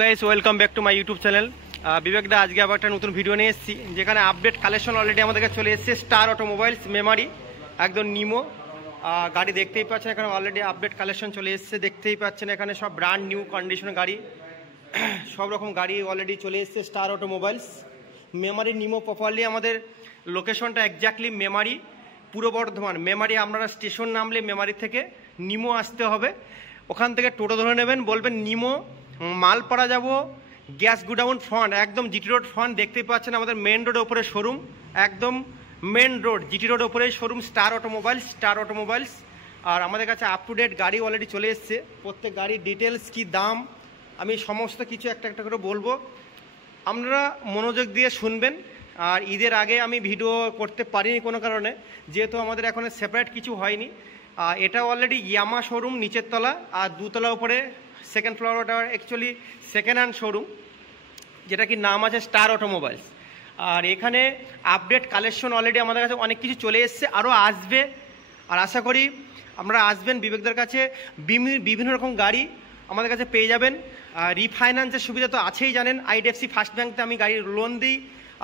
Guys welcome back to my YouTube channel. Bibek da আজকে আবার একটা নতুন ভিডিও নিয়ে এসেছি, যেখানে আপডেট কালেকশন অলরেডি আমাদের কাছে চলে এসেছে। স্টার অটোমোবাইলস মেমারি একদম নিমো গাড়ি দেখতেই পাচ্ছেন, এখানে অলরেডি আপডেট কালেকশন চলে এসেছে। দেখতেই পাচ্ছেন এখানে সব ব্র্যান্ড নিউ কন্ডিশনের গাড়ি, সব রকম গাড়ি অলরেডি চলে এসেছে স্টার অটোমোবাইলস মেমারি নিমো। প্রপারলি আমাদের লোকেশনটা এক্স্যাক্টলি মেমারি, পূর্ব বর্ধমান। মেমারি আপনারা স্টেশন নামলে মেমারি থেকে নিমো আসতে হবে, ওখান থেকে টোটো ধরে নেবেন, বলবেন নিমো মালপাড়া যাব, গ্যাস গুডাউন ফ্রন্ট, একদম জিটি রোড ফ্রন্ট। দেখতেই পাচ্ছেন আমাদের মেন রোডের ওপরে শোরুম, একদম মেন রোড জিটি রোড ওপরে শোরুম স্টার অটোমোবাইলস। আর আমাদের কাছে আপ টু ডেট গাড়ি অলরেডি চলে এসছে। প্রত্যেক গাড়ির ডিটেলস কি দাম আমি সমস্ত কিছু একটা একটা করে বলবো, আপনারা মনোযোগ দিয়ে শুনবেন। আর ঈদের আগে আমি ভিডিও করতে পারিনি কোনো কারণে, যেহেতু আমাদের এখন সেপারেট কিছু হয়নি। এটা অলরেডি ইয়ামা শোরুম নিচের তলা, আর দুতলা উপরে সেকেন্ড ফ্লোর, ওটা অ্যাকচুয়ালি সেকেন্ড হ্যান্ড শোরুম, যেটা কি নাম আছে স্টার অটোমোবাইলস। আর এখানে আপডেট কালেকশন অলরেডি আমাদের কাছে অনেক কিছু চলে এসছে, আরও আসবে। আর আশা করি আমরা আসবেন, বিবেকদের কাছে বিভিন্ন রকম গাড়ি আমাদের কাছে পেয়ে যাবেন। রিফাইন্যান্সের সুবিধা তো আছেই জানেন, আইডিএফসি ফার্স্ট ব্যাঙ্কতে আমি গাড়ির লোন দিই,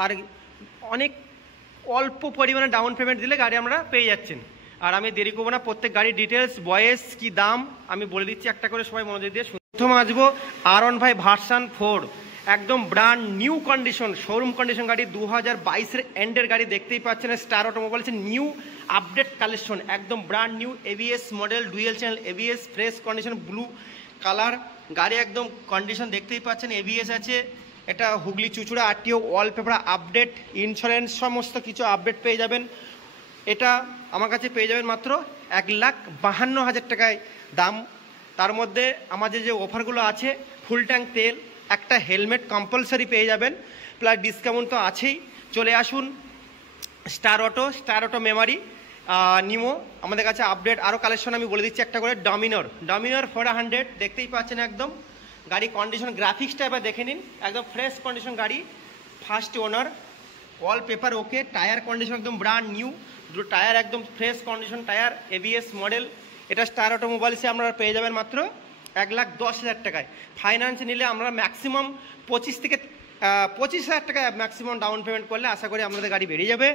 আর অনেক অল্প পরিমাণে ডাউন পেমেন্ট দিলে গাড়ি আমরা পেয়ে যাচ্ছেন। আর আমি দেরি করবো না, প্রত্যেক গাড়ির ডিটেলস বয়েস কি দাম আমি বলে দিচ্ছি একটা করে, সবাই মনোযোগ দিয়ে। প্রথমে আসবো R1 ভার্সন 4, একদম brand new condition, showroom condition গাড়ি, 2022-এর এন্ডের গাড়ি। দেখতেই পাচ্ছেন স্টার অটোমোবাইলসের নিউ আপডেট কালেকশন, একদম brand new ABS model, dual channel ABS, fresh condition, blue colour গাড়ি, একদম কন্ডিশন দেখতেই পাচ্ছেন। এবিএস আছে, এটা Hooghly Chuchura RTO, wallpaper update, insurance সমস্ত কিছু আপডেট পেয়ে যাবেন। এটা আমার কাছে পেয়ে যাবেন মাত্র 1,52,000 টাকায় দাম। তার মধ্যে আমাদের যে অফারগুলো আছে, ফুল ট্যাঙ্ক তেল, একটা হেলমেট কম্পালসারি পেয়ে যাবেন, প্লাস ডিসকাউন্ট তো আছেই। চলে আসুন স্টার অটো মেমারি নিমো। আমাদের কাছে আপডেট আরও কালেকশন আমি বলে দিচ্ছি একটা করে। ডমিনর 400 দেখতেই পাচ্ছেন, একদম গাড়ি কন্ডিশন, গ্রাফিক্সটা এবার দেখে নিন, একদম ফ্রেশ কন্ডিশন গাড়ি, ফার্স্ট ওনার, অল পেপার ওকে, টায়ার কন্ডিশন একদম ব্র্যান্ড নিউ, দুটো টায়ার একদম fresh condition tyre, ABS model. এটা স্টার অটোমোবাইলসে আপনারা পেয়ে যাবেন মাত্র 1,10,000 টাকায়। ফাইন্যান্স নিলে আমরা ম্যাক্সিমাম 25,000 টাকা ম্যাক্সিমাম ডাউন পেমেন্ট করলে আশা করি আপনাদের গাড়ি বেরিয়ে যাবে।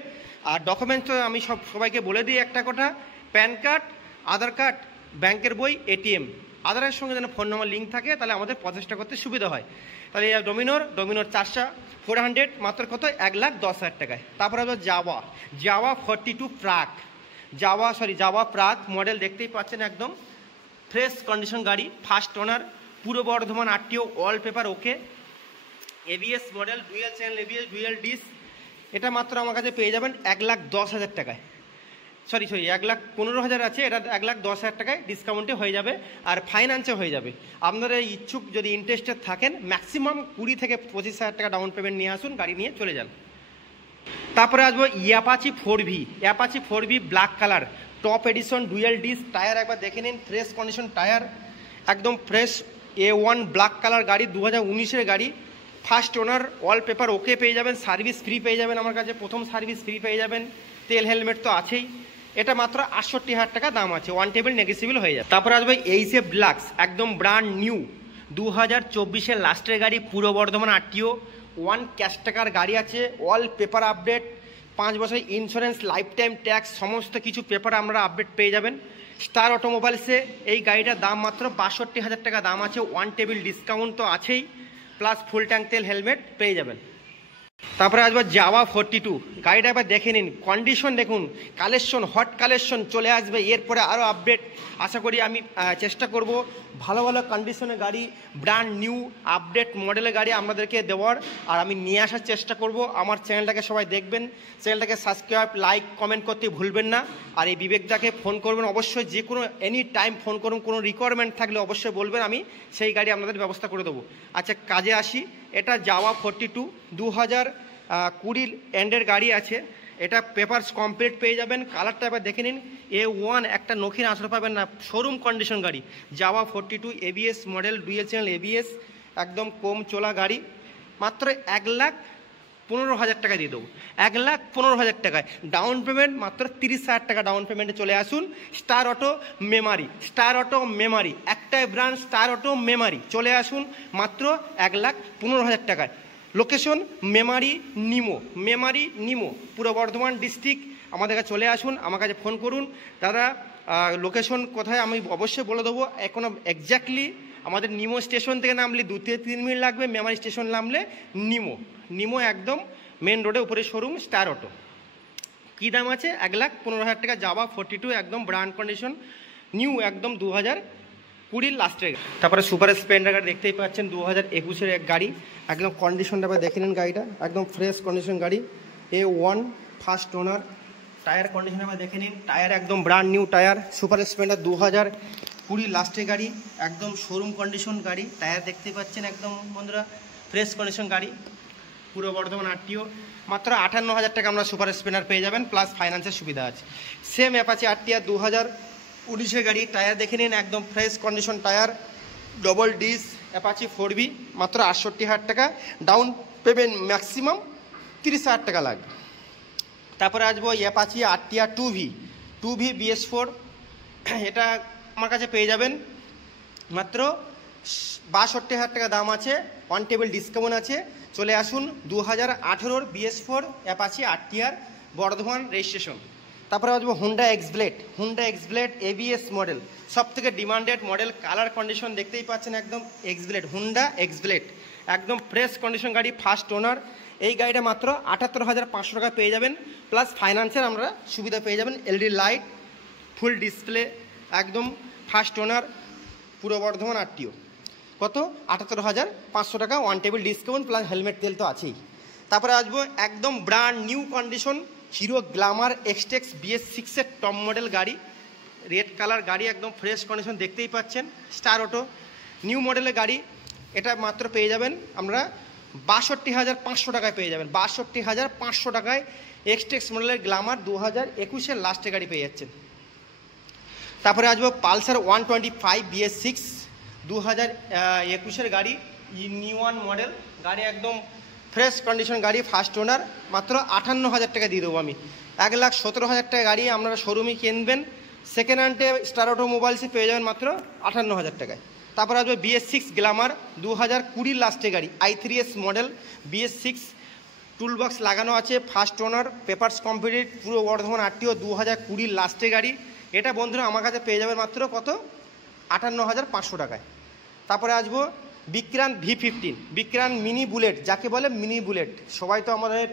আর ডকুমেন্টস তো আমি সবাইকে বলে দিই একটা কথা, প্যান কার্ড, আধার কার্ড, ব্যাংকের বই, এটিএম, আধারের সঙ্গে যেন ফোন নম্বর লিঙ্ক থাকে, তাহলে আমাদের প্রসেসটা করতে সুবিধা হয়। তাহলে ডমিনর 400 মাত্র কত, 1,10,000 টাকায়। তারপরে হলো জাভা 42 জাভা প্রাক মডেল, দেখতেই পাচ্ছেন একদম ফ্রেশ কন্ডিশন গাড়ি, first owner, Purba Bardhaman RTO, all paper ওকে, ABS model, dual channel ABS, dual disc. এটা মাত্র আমার কাছে পেয়ে যাবেন 1,10,000 টাকায়। সরি 1,15,000 আছে, এটা 1,10,000 টাকায় ডিসকাউন্টে হয়ে যাবে, আর ফাইন্যান্সে হয়ে যাবে। আপনারা ইচ্ছুক যদি ইন্টারেস্টেড থাকেন, ম্যাক্সিমাম 20 থেকে 25,000 টাকা ডাউন পেমেন্ট নিয়ে আসুন, গাড়ি নিয়ে চলে যান। তারপরে আসবো Apache 4V black colour, top edition, dual disc, tyre একবার দেখে নিন, ফ্রেশ কন্ডিশন টায়ার, একদম ফ্রেশ A1 ব্ল্যাক কালার গাড়ি, 2019-এর গাড়ি, first owner, all paper okay পেয়ে যাবেন, সার্ভিস ফ্রি পেয়ে যাবেন আমার কাছে, প্রথম সার্ভিস ফ্রি পেয়ে যাবেন, তেল হেলমেট তো আছেই। এটা মাত্র 68,000 টাকা দাম আছে, ওয়ান টেবিল নেগোসিয়েবল হয়ে যাবে। তারপরে আসবে এইচএফ ডিলাক্স, একদম ব্র্যান্ড নিউ, 2024-এর লাস্টের গাড়ি, পূর্ব বর্ধমান আরটিও, 1 ক্যাশ টাকার গাড়ি আছে, অল পেপার আপডেট, 5 বছর ইন্স্যুরেন্স, লাইফ টাইম ট্যাক্স, সমস্ত কিছু পেপার আমরা আপডেট পেয়ে যাবেন স্টার অটোমোবাইলসে। এই গাড়িটার দাম মাত্র 62,000 টাকা দাম আছে, ওয়ান টেবিল ডিসকাউন্ট তো আছেই, প্লাস ফুল ট্যাঙ্ক তেল হেলমেট পেয়ে যাবেন। তারপরে আসবে জাভা 42 গাড়িটা একবার দেখে নিন, কন্ডিশন দেখুন, কালেকশন, হট কালেকশন চলে আসবে এরপরে আরও আপডেট। আশা করি আমি চেষ্টা করব ভালো ভালো কন্ডিশনের গাড়ি, ব্র্যান্ড নিউ আপডেট মডেলের গাড়ি আপনাদেরকে দেওয়ার, আর আমি নিয়ে আসার চেষ্টা করব। আমার চ্যানেলটাকে সবাই দেখবেন, চ্যানেলটাকে সাবস্ক্রাইব, লাইক, কমেন্ট করতে ভুলবেন না। আর এই বিবেকদাকে ফোন করবেন অবশ্যই, যে কোনো এনি টাইম ফোন করুন, কোনো রিকোয়ারমেন্ট থাকলে অবশ্যই বলবেন, আমি সেই গাড়ি আপনাদের ব্যবস্থা করে দেবো। আচ্ছা কাজে আসি, এটা জাভা 42 2020 এন্ডের গাড়ি আছে, এটা পেপারস কমপ্লিট পেয়ে যাবেন। কালারটা এবার দেখে নিন, A1 একটা নখিন আসলে পাবেন না, শোরুম কন্ডিশন গাড়ি, Java 42 ABS model, dual channel ABS, একদম কম চলা গাড়ি, মাত্র 15,000 টাকা দিয়ে দেবো, 1,15,000 টাকায় ডাউন পেমেন্ট, মাত্র 30,000 টাকা ডাউন পেমেন্টে চলে আসুন। Star auto Memari, star auto Memari, একটাই ব্রাঞ্চ স্টার অটো মেমারি, চলে আসুন মাত্র 1,15,000 টাকায়। লোকেশন মেমারি নিমো, মেমারি নিমো, পূর্ব বর্ধমান ডিস্ট্রিক্ট। আমাদের কাছে চলে আসুন, আমার কাছে ফোন করুন। দাদা লোকেশন কোথায় আমি অবশ্যই বলে দেবো, এখনো এক্স্যাক্টলি আমাদের নিমো স্টেশন থেকে নামলে 2-3 মিনিট লাগবে, মেমারি স্টেশন নামলে নিমো, নিমো একদম মেন রোডে উপরে শোরুম স্টার অটো। কী দাম আছে? 1,15,000 টাকা, জাভা 42 একদম ব্র্যান্ড কন্ডিশন নিউ, একদম 2020 লাস্টের। তারপরে সুপার স্প্লেন্ডার গাড়ি দেখতেই পাচ্ছেন, 2021-এর এক গাড়ি, একদম কন্ডিশনটা দেখে নিন, গাড়িটা একদম ফ্রেশ কন্ডিশন গাড়ি, A1 first owner. Tyre condition আবার দেখে নিন, টায়ার একদম brand new tyre. Super Splendor 2020 লাস্টের গাড়ি, একদম শোরুম কন্ডিশন গাড়ি। টায়ার দেখতে পাচ্ছেন একদম বন্ধুরা ফ্রেশ কন্ডিশন গাড়ি, পূর্ব বর্ধমান আরটিও। মাত্র 58,000 টাকা আমরা সুপার স্প্লেন্ডার পেয়ে যাবেন, প্লাস ফাইন্যান্সের সুবিধা আছে। সেম অ্যাপাচি আরটিআর 2019-এর গাড়ি, টায়ার দেখে নিন একদম fresh condition tyre, double disc Apache 4B, মাত্র 68,000 টাকা ডাউন পেমেন্ট, ম্যাক্সিমাম 30,000 টাকা লাগবে। তারপরে আসবো অ্যাপাচি আরটিআর 2V BS4, এটা আমার কাছে পেয়ে যাবেন মাত্র 62,000 টাকা দাম আছে, অন টেবিল ডিসকাউন্ট আছে। চলে আসুন, 2018-র BS4 Apache RTR, Bardhaman registration. তারপরে আসবো Honda X-Blade, Honda X-Blade ABS model, সব থেকে ডিমান্ডেড মডেল, কালার কন্ডিশন দেখতেই পাচ্ছেন একদম এক্সব্লেড, হুন্ডা এক্সব্লেড একদম ফ্রেশ কন্ডিশন গাড়ি, ফার্স্ট ওনার। এই গাড়িটা মাত্র 78,500 টাকা পেয়ে যাবেন, প্লাস ফাইন্যান্সের আমরা সুবিধা পেয়ে যাবেন। LED লাইট, ফুল ডিসপ্লে, একদম first owner, Purba Bardhaman RTO. কত? 78,500 টাকা, one table discount, plus helmet তেল তো আছেই। তারপরে আসবো একদম brand new condition Hero Glamour XTEX BS6-এর টপ মডেল গাড়ি, রেড কালার গাড়ি, একদম ফ্রেশ কন্ডিশন দেখতেই পাচ্ছেন, স্টার অটো নিউ মডেলের গাড়ি। এটা মাত্র পেয়ে যাবেন আমরা 62,500 টাকায় পেয়ে যাবেন, 62,500 টাকায় XTEX মডেলের গ্ল্যামার 2021-এর লাস্টের গাড়ি পেয়ে যাচ্ছেন। তারপরে আসবো পালসার 125 BS6, 2021-এর গাড়ি, নিউ ওয়ান মডেল গাড়ি, একদম ফ্রেশ কন্ডিশন গাড়ি, ফার্স্ট ওনার, মাত্র 58,000 টাকা দিয়ে দেবো আমি। 1,17,000 টাকা গাড়ি আপনারা শোরুমে কিনবেন, সেকেন্ড হ্যান্ডে স্টার অটোমোবাইলসে পেয়ে যাবেন মাত্র 58,000 টাকায়। তারপর আসবে BS6 গ্ল্যামার, 2020 লাস্টের গাড়ি, i3s মডেল BS6, টুলবক্স লাগানো আছে, ফার্স্ট ওনার, পেপারস কমপ্লিট, পূর্ব বর্ধমান আরটিও, 2020 লাস্টের গাড়ি। এটা বন্ধুরা আমার কাছে পেয়ে যাবেন মাত্র কত? 58,500 টাকায়। তারপরে আসবো Vikrant V15, Vikrant mini bullet, যাকে বলে মিনি বুলেট। সবাই তো আমাদের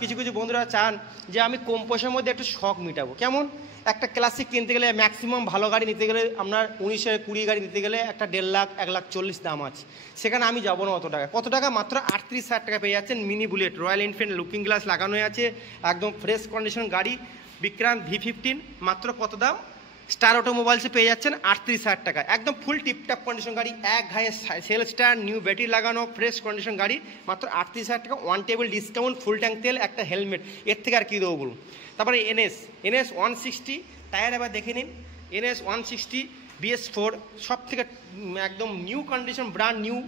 কিছু কিছু বন্ধুরা চান যে আমি কম পয়সার মধ্যে একটা শখ মিটাবো। কেমন? একটা ক্লাসিক কিনতে গেলে, ম্যাক্সিমাম ভালো গাড়ি নিতে গেলে, আপনার 19-20 গাড়ি নিতে গেলে একটা 1.5 লাখ 1,40,000 দাম আছে। সেখানে আমি যাবো না অত টাকা। কত টাকা? মাত্র 38,000 টাকা পেয়ে যাচ্ছেন mini bullet, royal Enfield looking glass লাগানো আছে, একদম ফ্রেশ কন্ডিশন গাড়ি, বিক্রান্ত V15। মাত্র কত দাম? স্টার অটোমোবাইলসে পেয়ে যাচ্ছেন 38,000 টাকা, একদম ফুল টিপটাপ কন্ডিশন গাড়ি, এক ঘায়ে সেল স্টার, নিউ ব্যাটারি লাগানো, ফ্রেশ কন্ডিশন গাড়ি, মাত্র 38,000 টাকা, one table discount, full tank তেল, একটা হেলমেট, এর থেকে আর কী দেবো বলুন। তারপরে NS 160 টায়ার, এবার দেখে নিন, NS 160 BS4, সব থেকে একদম new condition, brand new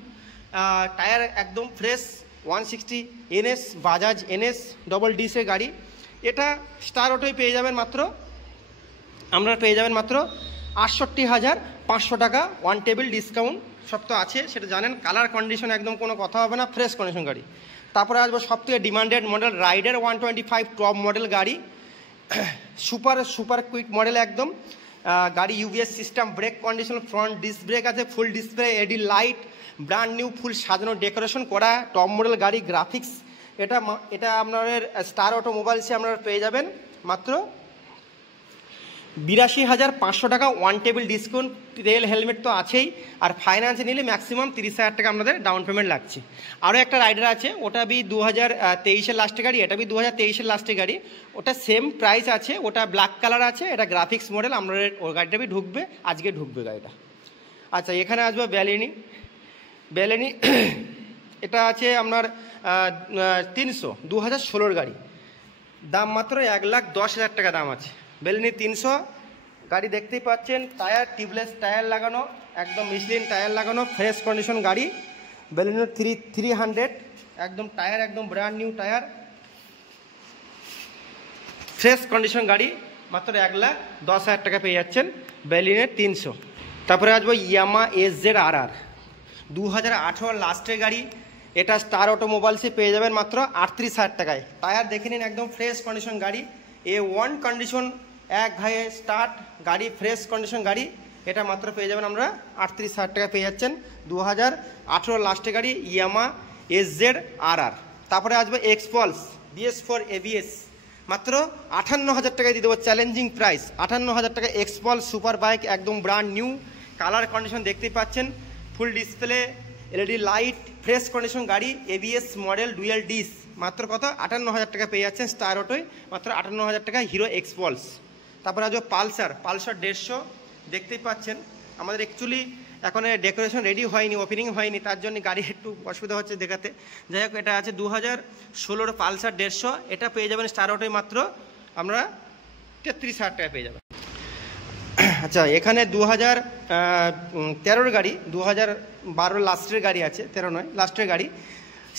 tyre, একদম fresh 160 NS, Bajaj NS double ডিসের গাড়ি। এটা স্টার অটোয় পেয়ে যাবেন মাত্র, আপনারা পেয়ে যাবেন মাত্র 68,500 টাকা, ওয়ান টেবিল ডিসকাউন্ট সব তো আছে সেটা জানেন। কালার কন্ডিশন একদম কোনো কথা হবে না, ফ্রেশ কন্ডিশন গাড়ি। তারপরে আসবো সবথেকে demanded model Rider 125 top model গাড়ি, সুপার কুইক মডেল একদম গাড়ি, UBS system, brake condition, front disc brake আছে, full display, LED light, brand new, full সাজানো ডেকোরেশন করা টপ মডেল গাড়ি, গ্রাফিক্স। এটা আপনাদের স্টার অটোমোবাইলসে আপনারা পেয়ে যাবেন মাত্র 82,500 টাকা, ওয়ান টেবিল ডিসকাউন্ট, তেল হেলমেট তো আছেই, আর ফাইন্যান্সে নিলে ম্যাক্সিমাম 30,000 টাকা আপনাদের ডাউন পেমেন্ট লাগছে। আরও একটা রাইডার আছে, ওটা 2023-এর লাস্টের গাড়ি, এটা 2023-এর লাস্টের গাড়ি, ওটা সেম প্রাইস আছে, ওটা ব্ল্যাক কালার আছে, এটা গ্রাফিক্স মডেল, আপনাদের ওই গাড়িটা ঢুকবে, আজকে ঢুকবে গাড়িটা। আচ্ছা, এখানে আসবে ব্যালেনি, এটা আছে আপনার 300, 2016-র গাড়ি, দাম মাত্র 1,10,000 টাকা দাম আছে। বেলেনি 300 গাড়ি দেখতেই পাচ্ছেন, টায়ার টিউবলেস টায়ার লাগানো, একদম মিশলিন টায়ার লাগানো, ফ্রেশ কন্ডিশন গাড়ি, বেলেনি 300 একদম টায়ার একদম brand new tyre, fresh condition গাড়ি, মাত্র 1,10,000 টাকা পেয়ে যাচ্ছেন বেলিনের 300। তারপরে আসবো ইয়ামা SZ-RR 2018 লাস্টের গাড়ি, এটা স্টার অটোমোবাইলসে পেয়ে যাবেন মাত্র 38,000 টাকায়। টায়ার দেখে নিন, একদম ফ্রেশ কন্ডিশন গাড়ি, A1 কন্ডিশন, এক ভাইয়ে স্টার্ট গাড়ি, ফ্রেশ কন্ডিশন গাড়ি, এটা মাত্র পেয়ে যাবেন আমরা 38,000 টাকা পেয়ে যাচ্ছেন 2018 লাস্টের গাড়ি ইয়ামা SZ-RR। তারপরে আসবে এক্সপালস BS4 ABS, মাত্র 58,000 টাকায় দিয়ে দেবো, চ্যালেঞ্জিং প্রাইস 58,000 টাকা। এক্সপালস সুপার বাইক, একদম ব্র্যান্ড নিউ, কালার কন্ডিশন দেখতেই পাচ্ছেন, ফুল display, LED light, fresh condition গাড়ি, ABS মডেল, ডুয়েল ডিস, মাত্র কত 58,000 টাকা পেয়ে যাচ্ছেন স্টার অটোয়, মাত্র 58,000 টাকা হিরো এক্সপালস। তারপরে আসবে পালসার 150 দেখতেই পাচ্ছেন। আমাদের অ্যাকচুয়ালি এখন ডেকোরেশন রেডি হয়নি, ওপেনিং হয়নি, তার জন্য গাড়ি একটু অসুবিধা হচ্ছে দেখাতে। যাই হোক, এটা আছে 2016 পালসার 150, এটা পেয়ে যাবেন স্টার অটোয় মাত্র আমরা 33,000 টাকা পেয়ে যাবেন। আচ্ছা, এখানে 2013 গাড়ি, 2012 লাস্টের গাড়ি আছে, 13 নয় লাস্টের গাড়ি,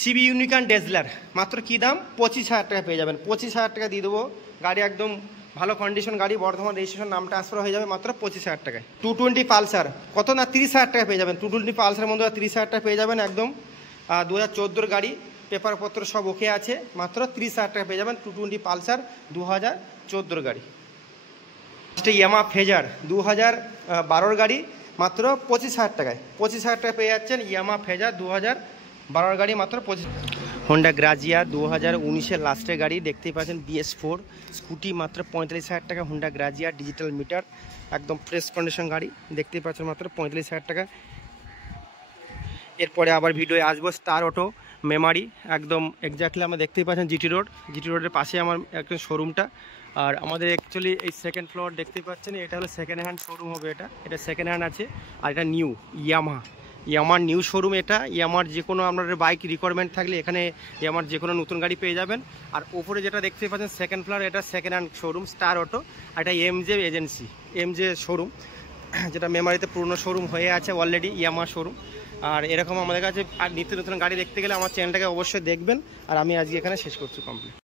CB ইউনিকর্ন ডেজলার, মাত্র কী দাম 25,000 টাকা পেয়ে যাবেন। 25,000 টাকা দিয়ে দেবো, গাড়ি একদম ভালো কন্ডিশন গাড়ি, বর্ধমান রেজিস্ট্রেশন, নাম ট্রান্সফার হয়ে যাবে মাত্র 25,000 টাকায়। 220 পালসার কত না 30,000 টাকা পেয়ে যাবেন। 220 পালসারের মধ্যে 30,000 টাকা পেয়ে যাবেন, একদম 2014 গাড়ি, পেপারপত্র সব ওকে আছে, মাত্র 30,000 টাকা পেয়ে যাবেন 220 পালসার 2014 গাড়ি। ইয়ামা ফেজার 2012 গাড়ি, মাত্র 25,000 টাকায়, 25,000 টাকা পেয়ে যাচ্ছেন ইয়ামা ফেজার 2012 গাড়ি, মাত্র 25। হোন্ডা গ্রাজিয়া 2019 লাস্টের গাড়ি, দেখতেই পাচ্ছেন BS4 স্কুটি, মাত্র 45,000 টাকা। হোন্ডা গ্রাজিয়া ডিজিটাল মিটার, একদম ফ্রেশ কন্ডিশন গাড়ি, দেখতেই পাচ্ছেন মাত্র 45,000 টাকা। এরপরে আবার ভিডিওয়ে আসবো স্টার অটো মেমারি, একদম এক্স্যাক্টলি আমরা দেখতেই পাচ্ছেন জিটি রোডের পাশে আমার একদম শোরুমটা। আর আমাদের অ্যাকচুয়ালি এই সেকেন্ড ফ্লোর দেখতেই পাচ্ছেন, এটা হলো সেকেন্ড হ্যান্ড শোরুম হবে, এটা সেকেন্ড হ্যান্ড আছে। আর এটা নিউ ইয়ামার নিউ শোরুম, এটা ইয়ামার যে কোনো আপনাদের বাইক রিকোয়ারমেন্ট থাকলে এখানে ইয়ামার যে কোনো নতুন গাড়ি পেয়ে যাবেন। আর ওপরে যেটা দেখতে পাচ্ছেন সেকেন্ড ফ্লোর, এটা second hand showroom Star Auto, আর এটা MJ এজেন্সি, MJ শোরুম, যেটা মেমারিতে পুরনো শোরুম হয়ে আছে অলরেডি ইয়ামার শোরুম। আর এরকম আমাদের কাছে আর নিত্য নতুন গাড়ি দেখতে গেলে আমার চ্যানেলটাকে অবশ্যই দেখবেন। আর আমি আজকে এখানে শেষ করছি কমপ্লিট।